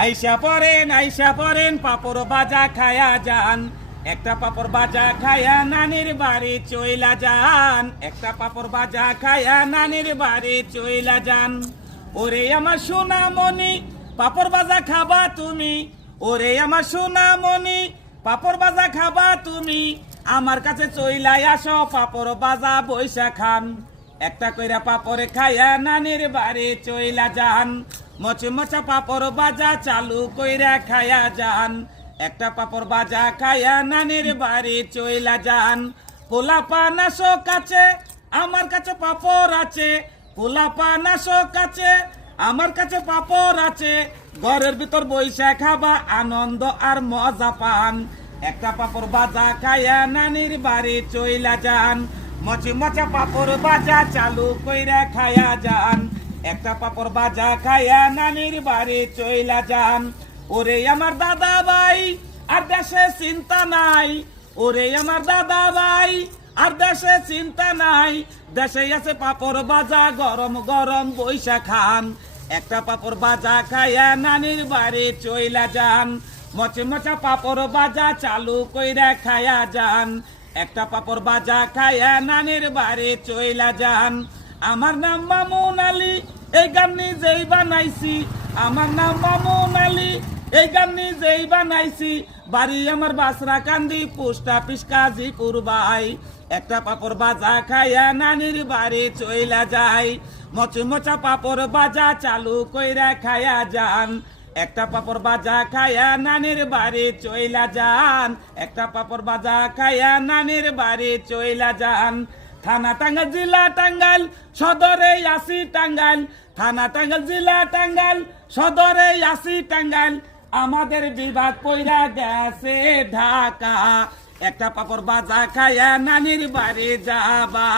আইসা পরেন পাপড় বাজা খায়া যান, একটা পাপড় বাজা খায়া নানির বাড়ি চইলা যান, একটা পাপড় বাজা খায়া নানির বাড়ি চইলা যান। ওরে আমার সোনামণি পাপড় বাজা খাবা তুমি, ওরে আমার সোনামণি পাপড় বাজা খাবা তুমি, আমার কাছে চইলাই আসো পাপড় বাজা বইসা খান। একটা কইরা পাপড় খায়া নানির বাড়ি চইলা যান, মচে মচা পাপড় বাজা চালু কইরা খায়া যান, একটা পাপড় বাজা খায়া নানির বাড়ি চইলা যান। পোলাপা নাশো কাছে আমার কাছে পাপড় আছে, পোলাপা নাশো কাছে আমার কাছে পাপড় আছে, ঘরের ভিতর বইসা খাবা আনন্দ আর মজা পান। একটা পাপড় বাজা খায়া নানির বাড়ি চইলা যান, মচে মচা পাপড় বাজা চালু কইরা খায়া যান, একটা পাপড় বাজা খায়া নানির বাড়ি চইলা যান। ওরে আমার দাদা ভাই আর দেশে চিন্তা নাই, ওরে আমার দাদা ভাই আর দেশে চিন্তা নাই, দেশে আছে পাপড় বাজা গরম গরম বইসা খান। একটা পাপড় বাজা খায়া নানির বাড়ি চইলা যান, মচে মচা পাপড় বাজা চালু কইরা খায়া যান, একটা পাপড় বাজা খায়া নানির বাড়ি চইলা যান। আমার নাম মামুন আলী, এই গান নিজেই বানাইছি, আমার নাম মামুন আলী, এই গান নিজেই বানাইছি, বাড়ি আমার বাসরা কান্দি পোস্ট অফিস কাজীপুর ভাই। একটা পাপড় বাজা খায়া নানির বাড়ি চইলা যায়, মচে মচা পাপড় বাজা চালু কইরা খায়া যান, একটা পাপড় বাজা খায়া নানির বাড়ি চইলা যান, একটা পাপড় বাজা খায়া নানির বাড়ি চইলা যান। থানা টাঙ্গাইল জেলা টাঙ্গাইল সদরে আসি টাঙ্গাইল, থানা টাঙ্গাইল জেলা টাঙ্গাইল সদরে আসি টাঙ্গাইল, আমাদের বিভাগ কইরা গেছে ঢাকা। একটা পাপড় বাজা খায়া নানির বাড়ি যাবা,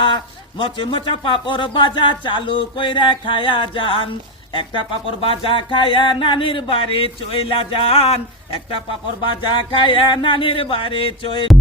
মচে মচা পাপড় বাজা চালু কইরা খায়া যান, একটা পাপড় বাজা খায়া নানির বাড়ি চইলা যান, একটা পাপড় বাজা খায়া নানির বাড়ি চইলা